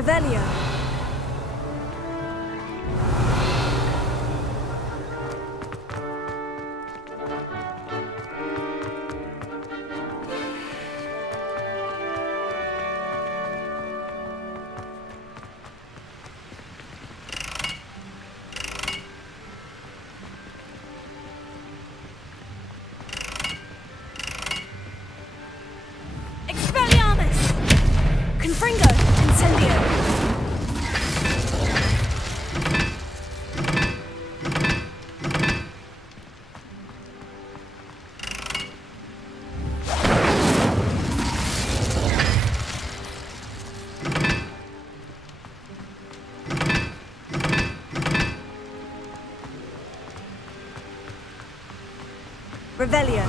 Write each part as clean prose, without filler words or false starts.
Revelio. Expelliarmus! Confringo! Incendio! Revelio.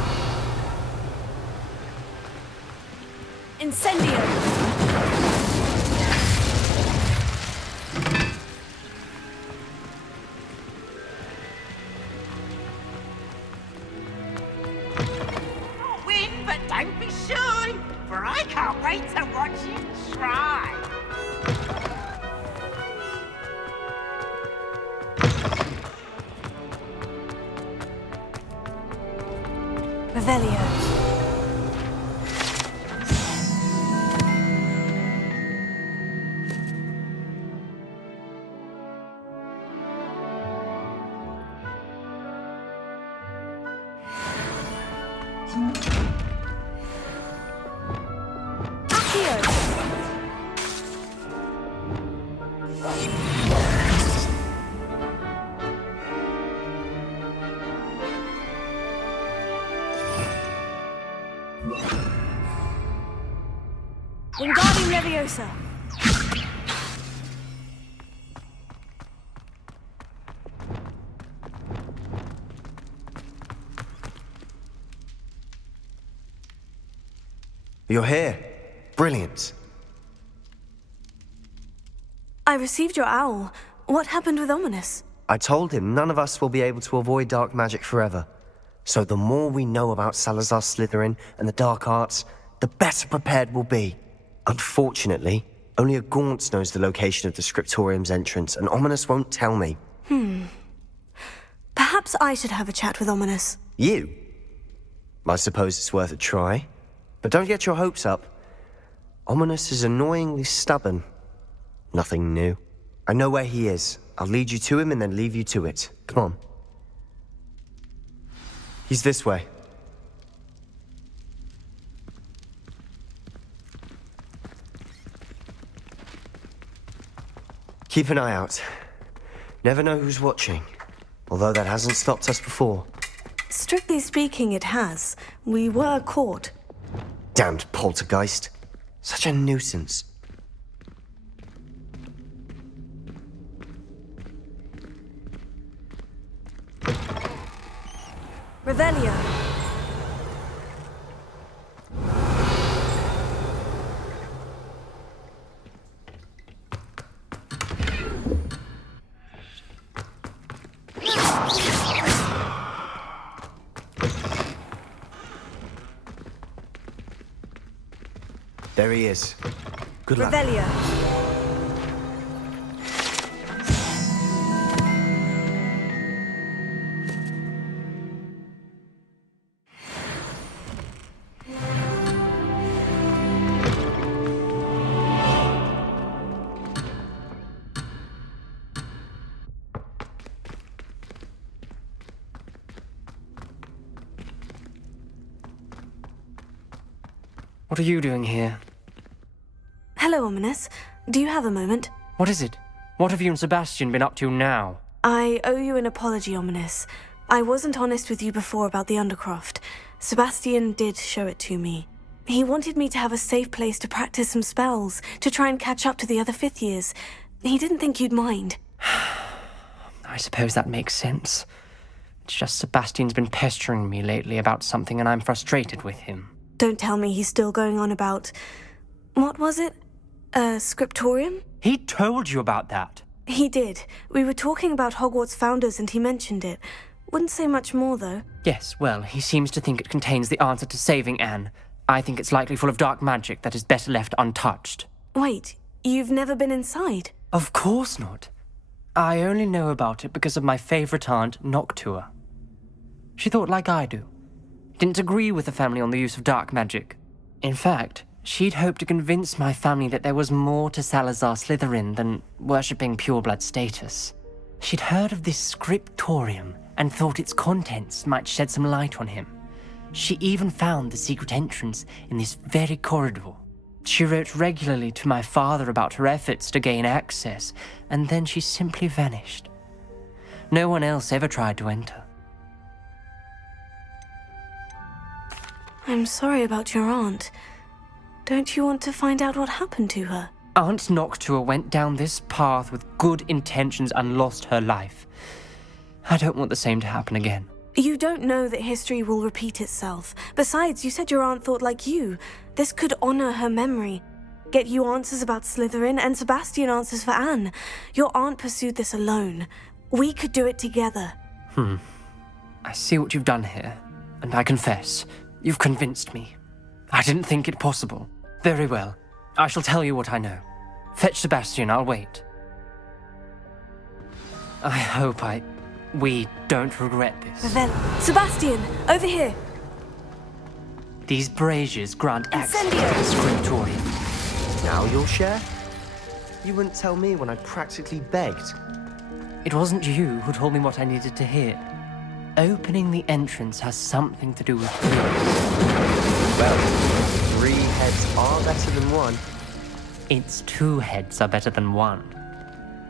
Incendio. Win, but don't be shy, for I can't wait to watch you try. Revelio. Accio. Wingardium Leviosa. You're here. Brilliant. I received your owl. What happened with Ominous? I told him none of us will be able to avoid dark magic forever. So the more we know about Salazar Slytherin and the dark arts, the better prepared we'll be. Unfortunately, only a Gaunt knows the location of the Scriptorium's entrance, and Ominous won't tell me. Perhaps I should have a chat with Ominous. You? I suppose it's worth a try. But don't get your hopes up. Ominous is annoyingly stubborn. Nothing new. I know where he is. I'll lead you to him and then leave you to it. Come on. He's this way. Keep an eye out. Never know who's watching. Although that hasn't stopped us before. Strictly speaking, it has. We were caught. Damned poltergeist. Such a nuisance. Revelio. There he is. Good luck. Revelio. What are you doing here? Hello, Ominous. Do you have a moment? What is it? What have you and Sebastian been up to now? I owe you an apology, Ominous. I wasn't honest with you before about the Undercroft. Sebastian did show it to me. He wanted me to have a safe place to practice some spells, to try and catch up to the other fifth years. He didn't think you'd mind. I suppose that makes sense. It's just Sebastian's been pestering me lately about something and I'm frustrated with him. Don't tell me he's still going on about... What was it? Scriptorium? He told you about that? He did. We were talking about Hogwarts founders and he mentioned it. Wouldn't say much more, though. Yes, well, he seems to think it contains the answer to saving Anne. I think it's likely full of dark magic that is better left untouched. Wait, You've never been inside? Of course not. I only know about it because of my favorite aunt, Noctua. She thought like I do. Didn't agree with the family on the use of dark magic. In fact, she'd hoped to convince my family that there was more to Salazar Slytherin than worshipping pureblood status. She'd heard of this scriptorium and thought its contents might shed some light on him. She even found the secret entrance in this very corridor. She wrote regularly to my father about her efforts to gain access, and then she simply vanished. No one else ever tried to enter. I'm sorry about your aunt. Don't you want to find out what happened to her? Aunt Noctua went down this path with good intentions and lost her life. I don't want the same to happen again. You don't know that history will repeat itself. Besides, you said your aunt thought like you. This could honor her memory. Get you answers about Slytherin, and Sebastian answers for Anne. Your aunt pursued this alone. We could do it together. I see what you've done here, and I confess, you've convinced me. I didn't think it possible. Very well. I shall tell you what I know. Fetch Sebastian, I'll wait. I hope we don't regret this. Sebastian, over here. These braziers grant access to Incendio. the scriptorium. Now you'll share? You wouldn't tell me when I practically begged. It wasn't you who told me what I needed to hear. Opening the entrance has something to do with you. Well, 3 heads are better than 1. Its 2 heads are better than 1.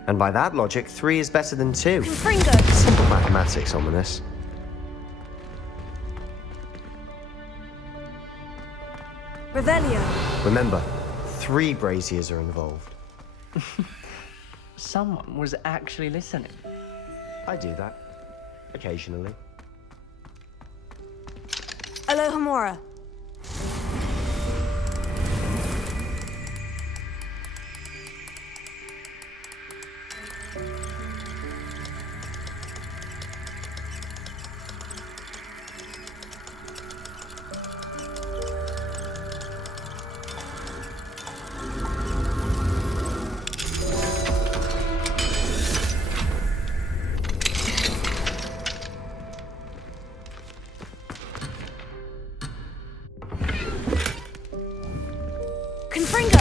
And by that logic, 3 is better than 2. Confringo. Simple mathematics, ominous. Revelio. Remember, 3 braziers are involved. Someone was actually listening. I do that. Occasionally. Alohomora. Confringo.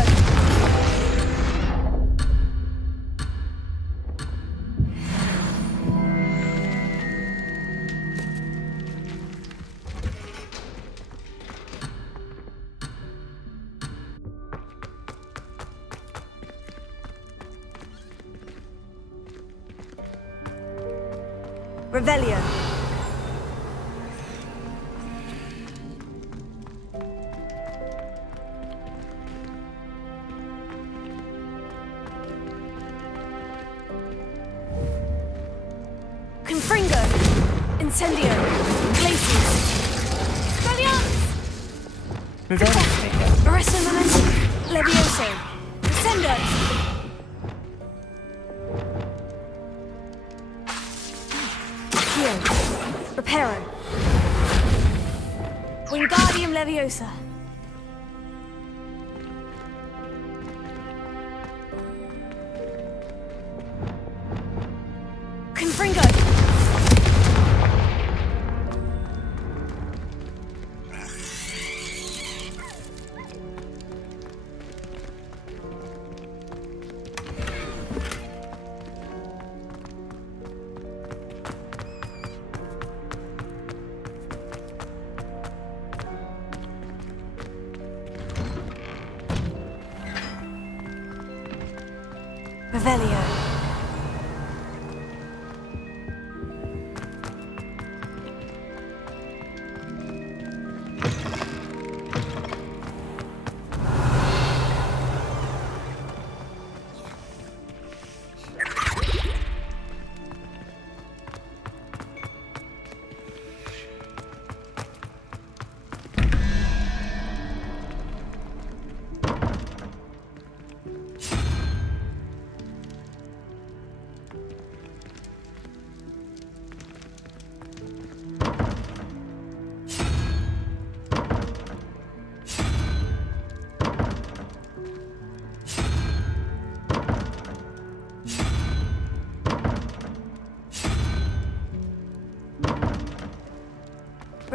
Revelio. Confringo. Incendio. Glacius. Spelliarmus. Arresto Momentum. Levioso. Descendo. Heal. Reparo. Wingardium Leviosa. Confringo. Revelio.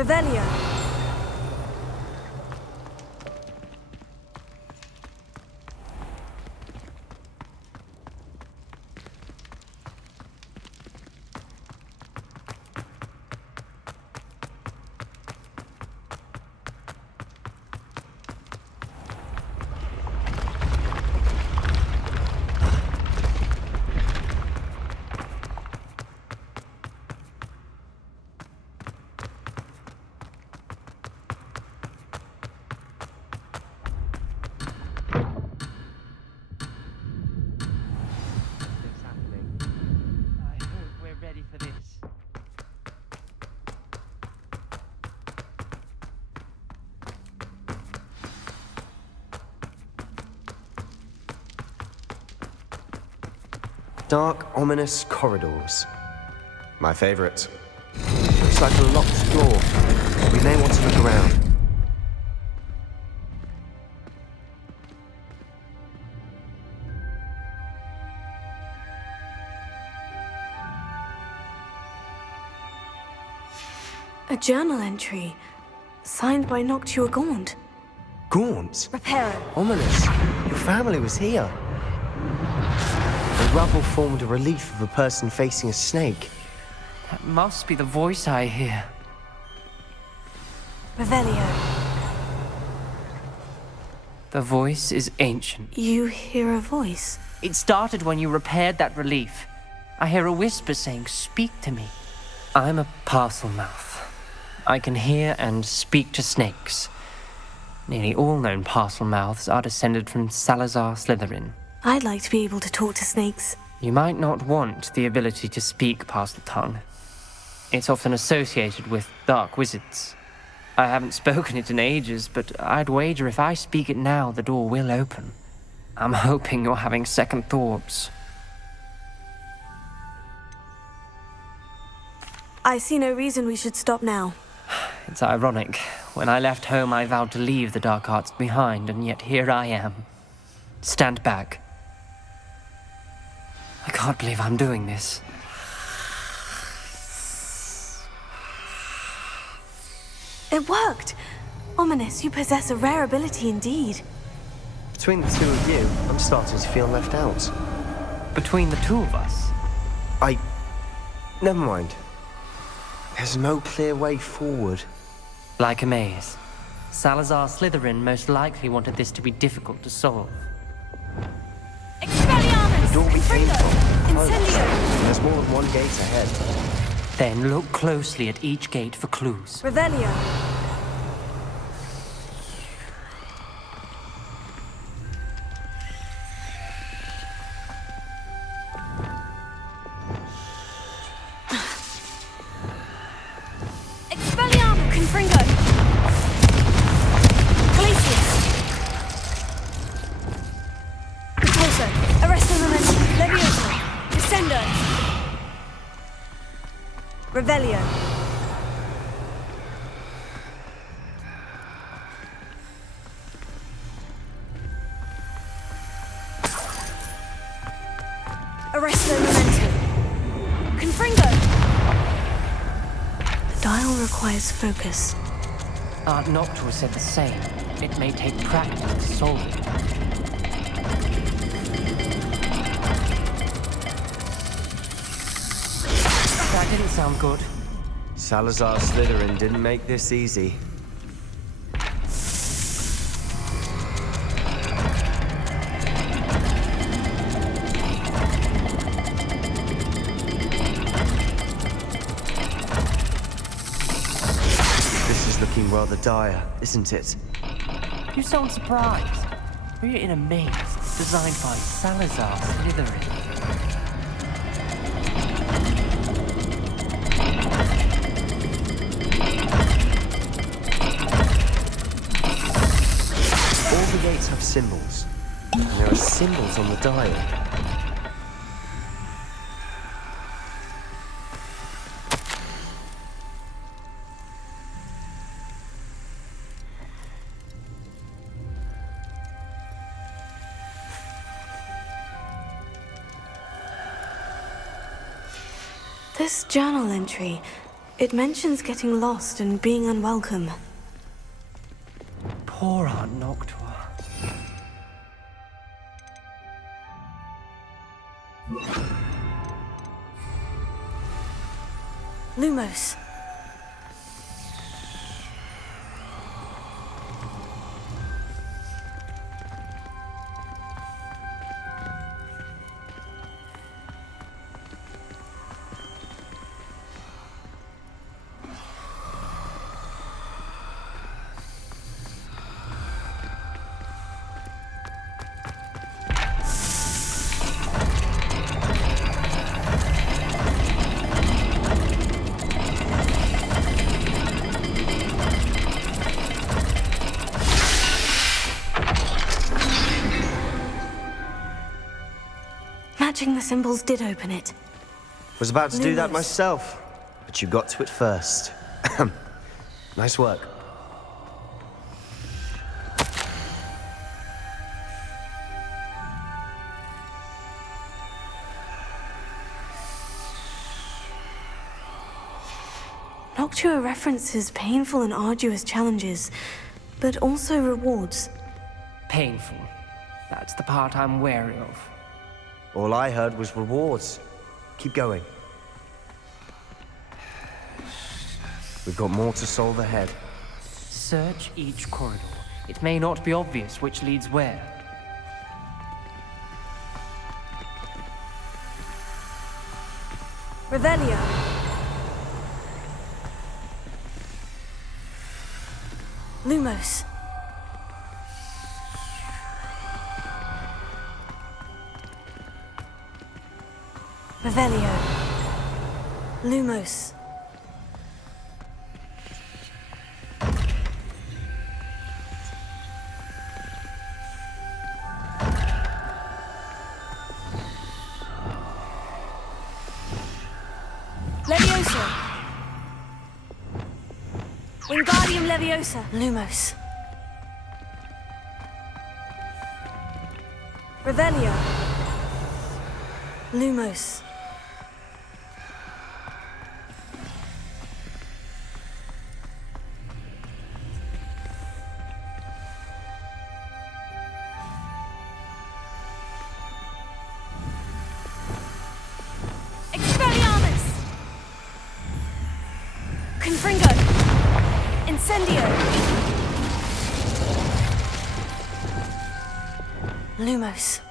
Revelio. I hope we're ready for this. Dark, ominous corridors. My favorite. Looks like a locked door. We may want to look around. A journal entry, signed by Noctua Gaunt. Gaunt? Reparo. Ominous. Your family was here. The rubble formed a relief of a person facing a snake. That must be the voice I hear. Revelio. The voice is ancient. You hear a voice? It started when you repaired that relief. I hear a whisper saying, "Speak to me." I'm a parcel mouth. I can hear and speak to snakes. Nearly all known parcel mouths are descended from Salazar Slytherin. I'd like to be able to talk to snakes. You might not want the ability to speak parcel tongue. It's often associated with dark wizards. I haven't spoken it in ages, but I'd wager if I speak it now, the door will open. I'm hoping you're having second thoughts. I see no reason we should stop now. It's ironic. When I left home, I vowed to leave the dark arts behind, and yet here I am. Stand back. I can't believe I'm doing this. It worked! Ominous, you possess a rare ability indeed. Between the two of you, I'm starting to feel left out. Between the two of us, Never mind. There's no clear way forward. like a maze, Salazar Slytherin most likely wanted this to be difficult to solve. Expelliarmus! The door we came from. Incendio! There's more than one gate ahead. Then look closely at each gate for clues. Revelio. Expelliarmus! Confringo! Glacius! Repulso! Arresto Momentum! Levioso! Descendo! Revelio. Arresto Momentum. Confringo. The dial requires focus. Aunt Noctua said the same. It may take practice to solve it. That didn't sound good. Salazar Slytherin didn't make this easy. This is looking rather dire, isn't it? You sound surprised. We're in a maze designed by Salazar Slytherin. All the gates have symbols, and there are symbols on the dial. This journal entry, It mentions getting lost and being unwelcome. Poor Aunt Noctua. Lumos. Matching the symbols did open it. Was about to do that Lumos. myself, but you got to it first. Nice work. Noctua references painful and arduous challenges, but also rewards. Painful. That's the part I'm wary of. All I heard was rewards. Keep going. We've got more to solve ahead. Search each corridor. It may not be obvious which leads where. Revelio. Lumos. Revelio. Lumos. Leviosa. Wingardium Leviosa. Lumos. Revelio. Lumos. Expelliarmus! Confringo! Incendio! Lumos.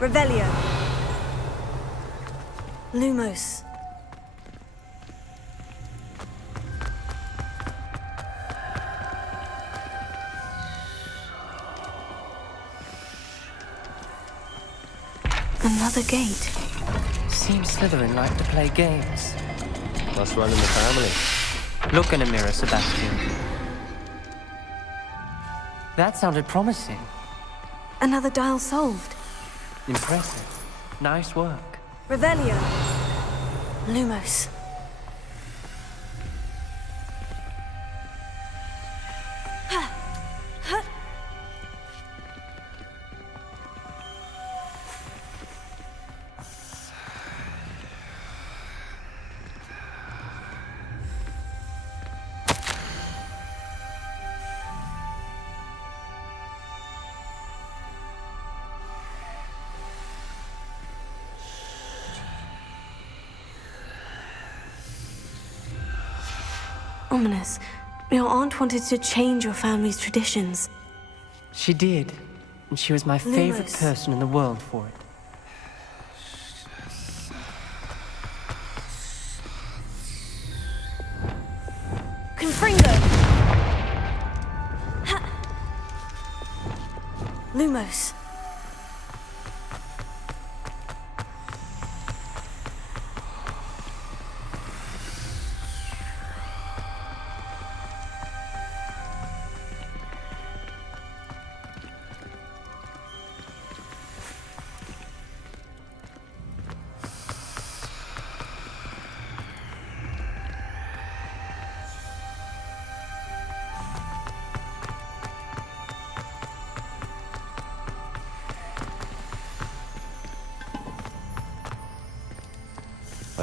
Revelio. Lumos. Another gate. Seems Slytherin like to play games. Must run in the family. Look in a mirror, Sebastian. That sounded promising. Another dial solved. Impressive. Nice work. Revelio. Lumos. Ominous. Your aunt wanted to change your family's traditions. She did. And she was my favorite Lumos. person in the world for it. Confringo! Ha! Lumos.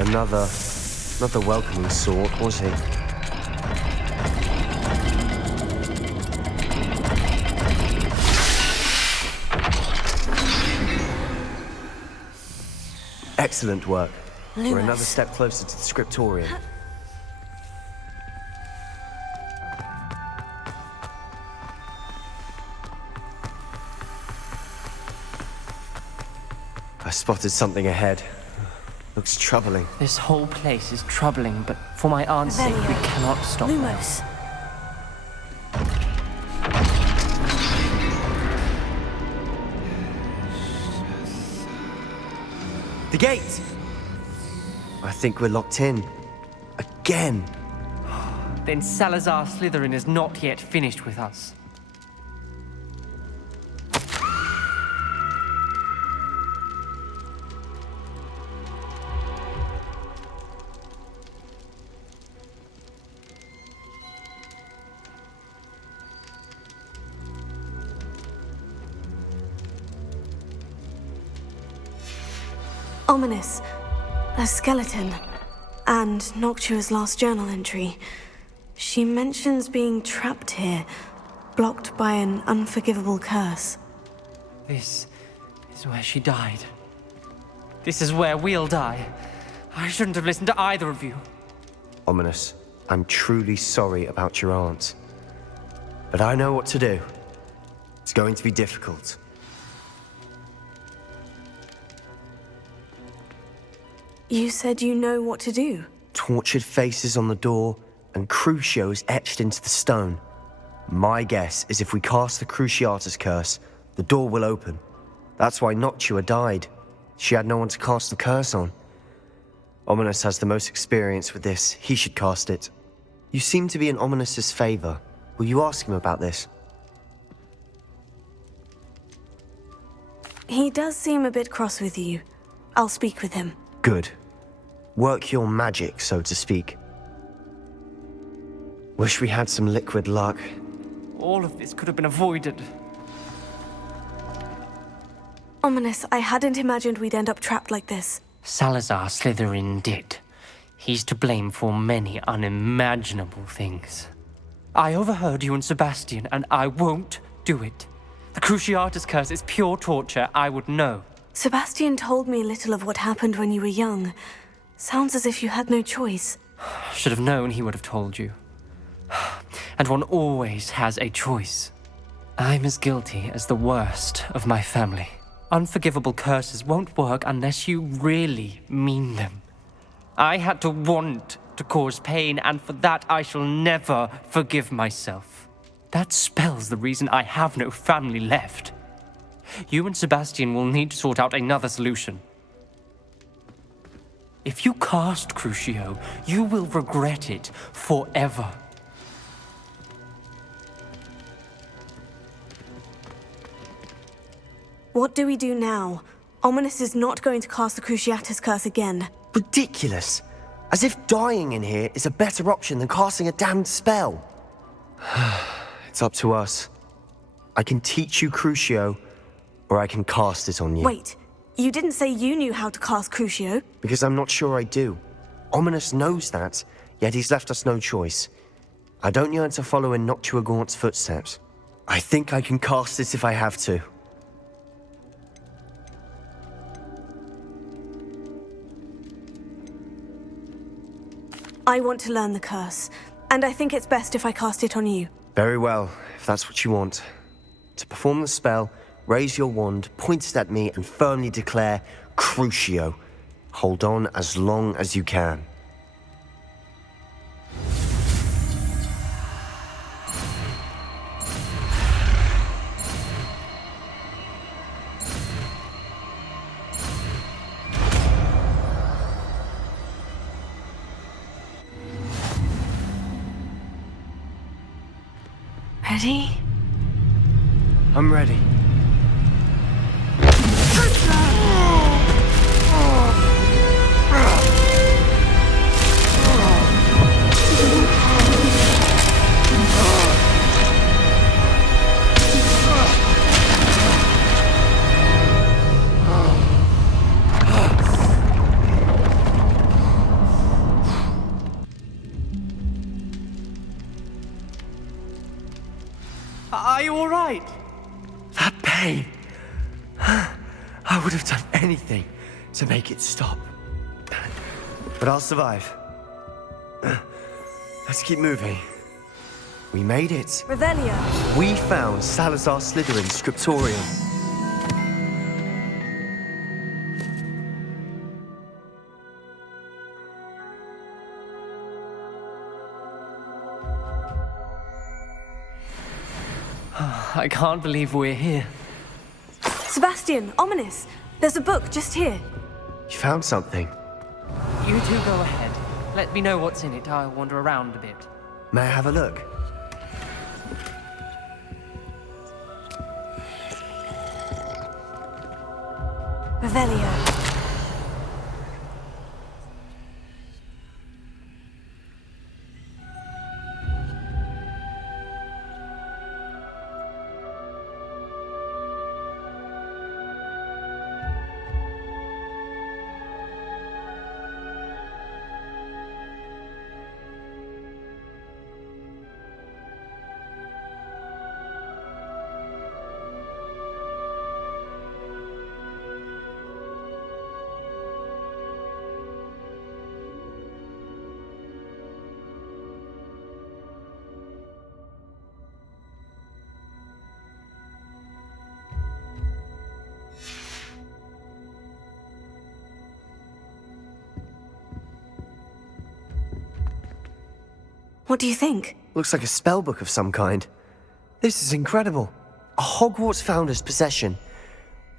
Not the welcoming sort, was he? Excellent work. Lumos. We're another step closer to the scriptorium. I spotted something ahead. Looks troubling. This whole place is troubling, but for my aunt's sake, we cannot stop now. Lumos. The gate! I think we're locked in. Again. Then Salazar Slytherin is not yet finished with us. Ominous. A skeleton. And Noctua's last journal entry. She mentions being trapped here, blocked by an unforgivable curse. This is where she died. This is where we'll die. I shouldn't have listened to either of you. Ominous, I'm truly sorry about your aunt. But I know what to do. It's going to be difficult. You said you know what to do. Tortured faces on the door and Crucios etched into the stone. My guess is if we cast the Cruciatus curse, the door will open. That's why Noctua died. She had no one to cast the curse on. Ominous has the most experience with this. He should cast it. You seem to be in Ominous's favor. Will you ask him about this? He does seem a bit cross with you. I'll speak with him. Good. Work your magic, so to speak. Wish we had some liquid luck. All of this could have been avoided. Ominous, I hadn't imagined we'd end up trapped like this. Salazar Slytherin did. He's to blame for many unimaginable things. I overheard you and Sebastian, and I won't do it. The Cruciatus curse is pure torture, I would know. Sebastian told me little of what happened when you were young. Sounds as if you had no choice. Should have known he would have told you. And one always has a choice. I'm as guilty as the worst of my family. Unforgivable curses won't work unless you really mean them. I had to want to cause pain, and for that I shall never forgive myself. That spells the reason I have no family left. You and Sebastian will need to sort out another solution. If you cast Crucio, you will regret it forever. What do we do now? Ominous is not going to cast the Cruciatus curse again. Ridiculous. As if dying in here is a better option than casting a damned spell. It's up to us. I can teach you Crucio, or I can cast it on you. Wait, you didn't say you knew how to cast Crucio? Because I'm not sure I do. Ominous knows that, yet he's left us no choice. I don't yearn to follow in Noctua Gaunt's footsteps. I think I can cast it if I have to. I want to learn the curse, and I think it's best if I cast it on you. Very well, if that's what you want. To perform the spell, raise your wand, point it at me, and firmly declare Crucio. Hold on as long as you can. Ready? I'm ready. I would have done anything to make it stop. But I'll survive. Let's keep moving. We made it. Revelia. We found Salazar Slytherin's scriptorium. I can't believe we're here. Sebastian, ominous. There's a book just here. You found something. You two go ahead. Let me know what's in it. I'll wander around a bit. May I have a look? Revelia. What do you think? Looks like a spell book of some kind. This is incredible. A Hogwarts founder's possession.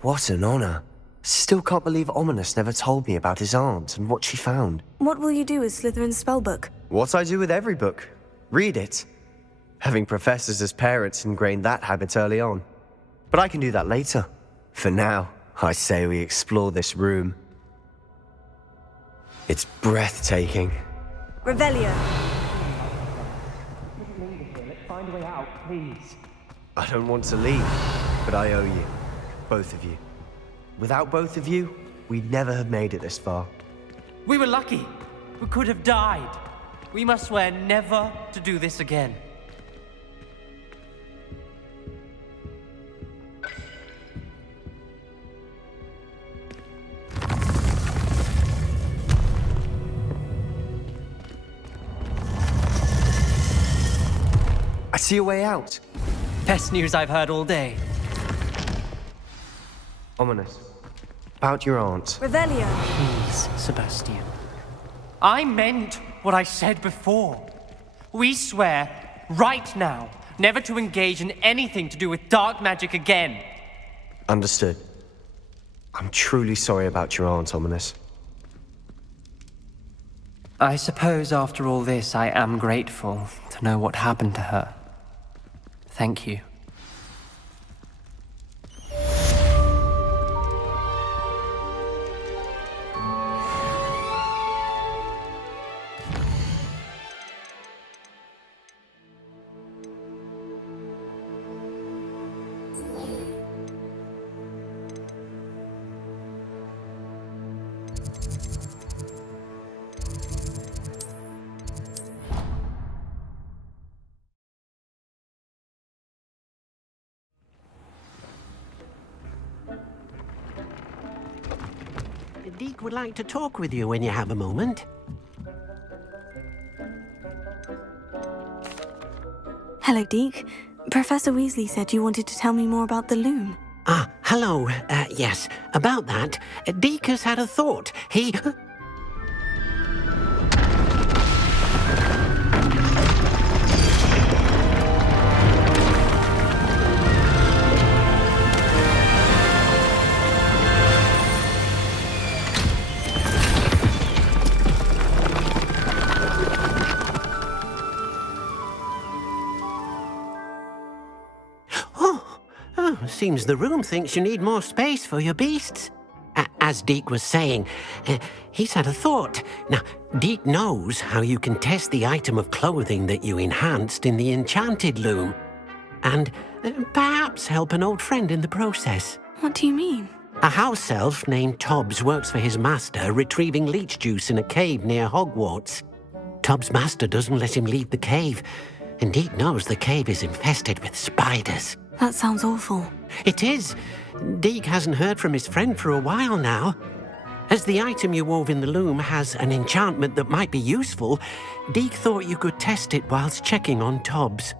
What an honor. Still can't believe Ominous never told me about his aunt and what she found. What will you do with Slytherin's spellbook? What I do with every book. Read it. Having professors as parents ingrained that habit early on. But I can do that later. For now, I say we explore this room. It's breathtaking. Revelia. Let's find a way out, please. I don't want to leave, but I owe you. Both of you. Without both of you, we'd never have made it this far. We were lucky. We could have died. We must swear never to do this again. I see a way out. Best news I've heard all day. Ominous. About your aunt. Revelia. Please, Sebastian. I meant what I said before. We swear, right now, never to engage in anything to do with dark magic again. Understood. I'm truly sorry about your aunt, Ominous. I suppose after all this, I am grateful to know what happened to her. Thank you. Deek would like to talk with you when you have a moment. Hello, Deke. Professor Weasley said you wanted to tell me more about the loom. Ah, hello. Yes, about that. Deek has had a thought. He... Seems the room thinks you need more space for your beasts. As Deek was saying, he's had a thought. Now, Deek knows how you can test the item of clothing that you enhanced in the enchanted loom. And perhaps help an old friend in the process. What do you mean? A house elf named Tobbs works for his master retrieving leech juice in a cave near Hogwarts. Tobbs' master doesn't let him leave the cave, and Deek knows the cave is infested with spiders. That sounds awful. It is. Deke hasn't heard from his friend for a while now. As the item you wove in the loom has an enchantment that might be useful, Deke thought you could test it whilst checking on Tobbs.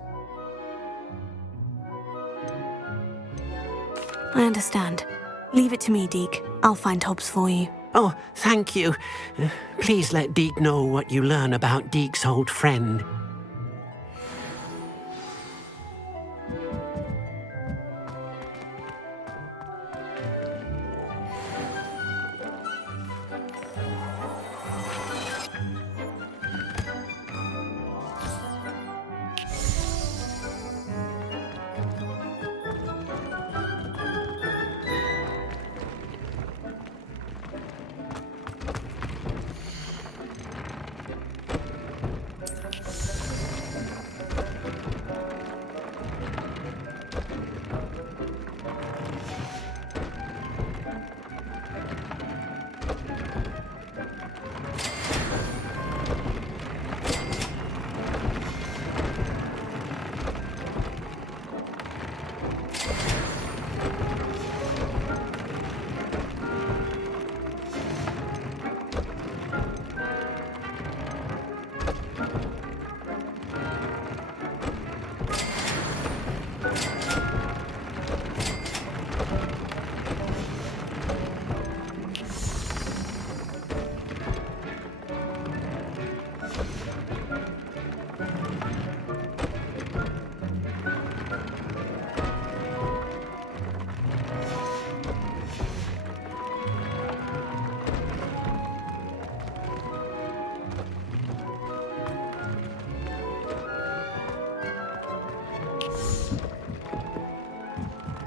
I understand. Leave it to me, Deke. I'll find Tobbs for you. Oh, thank you. Please let Deke know what you learn about Deke's old friend.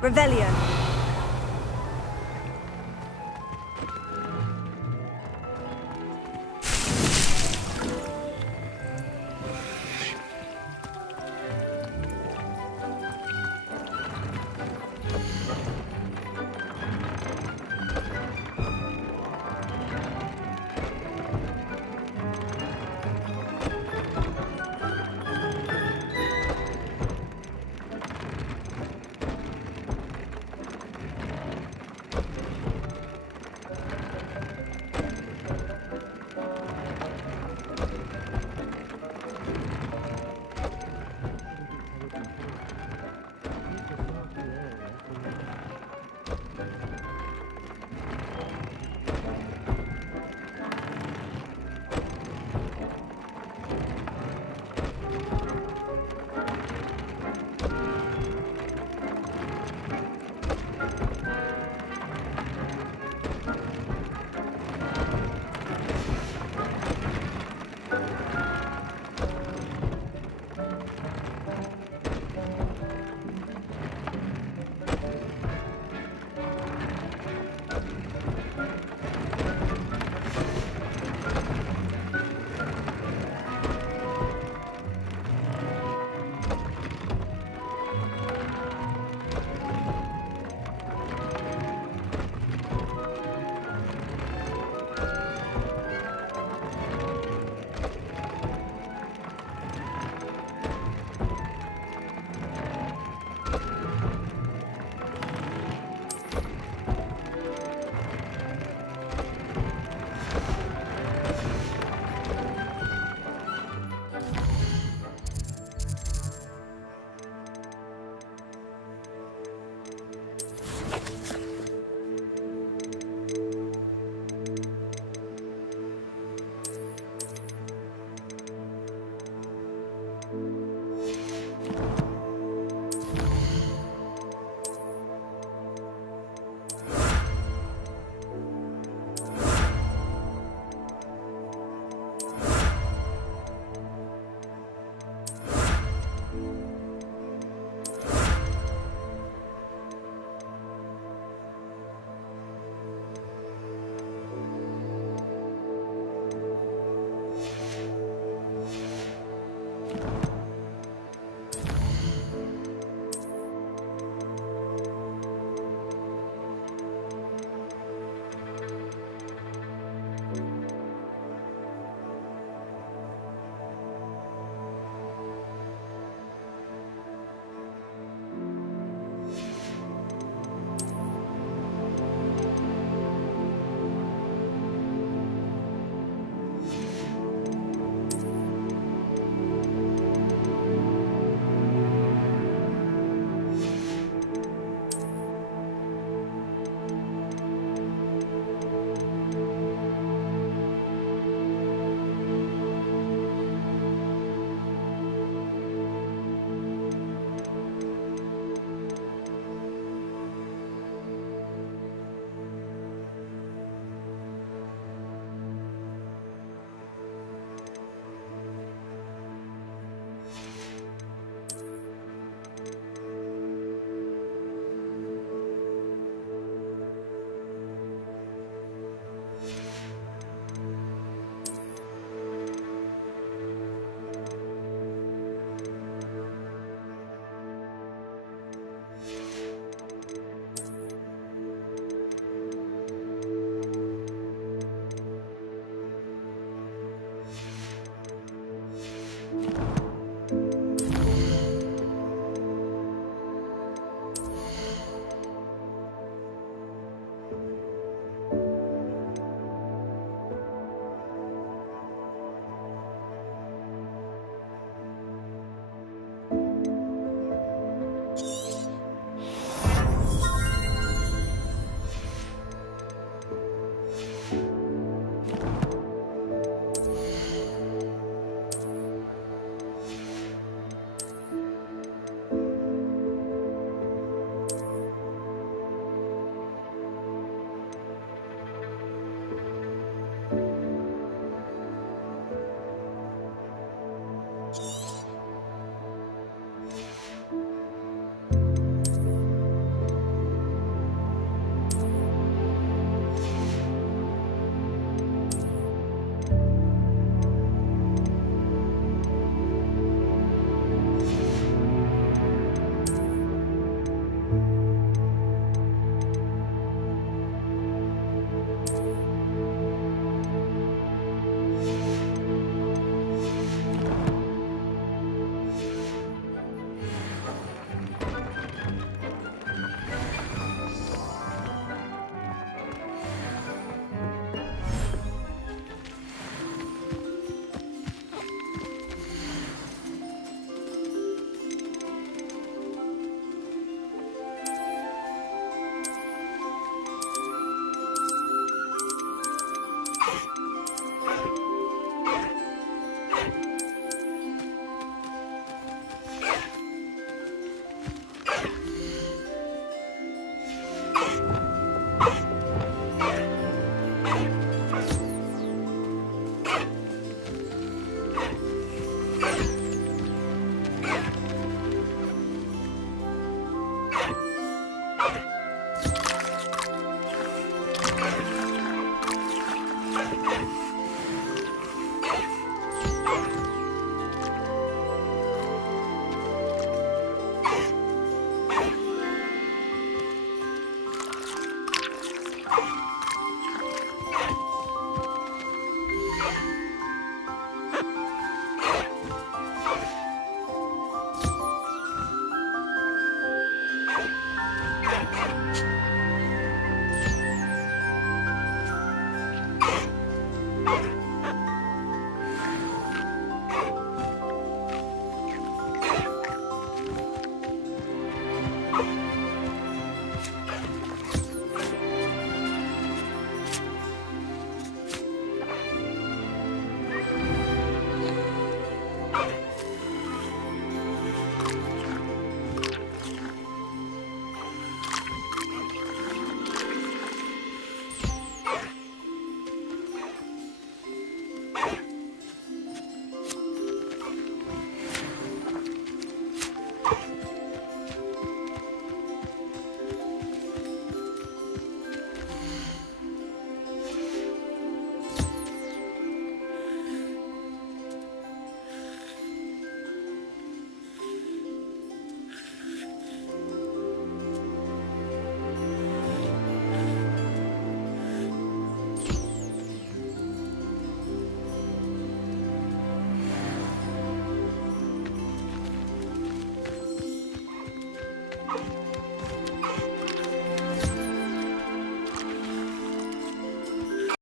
Revelio.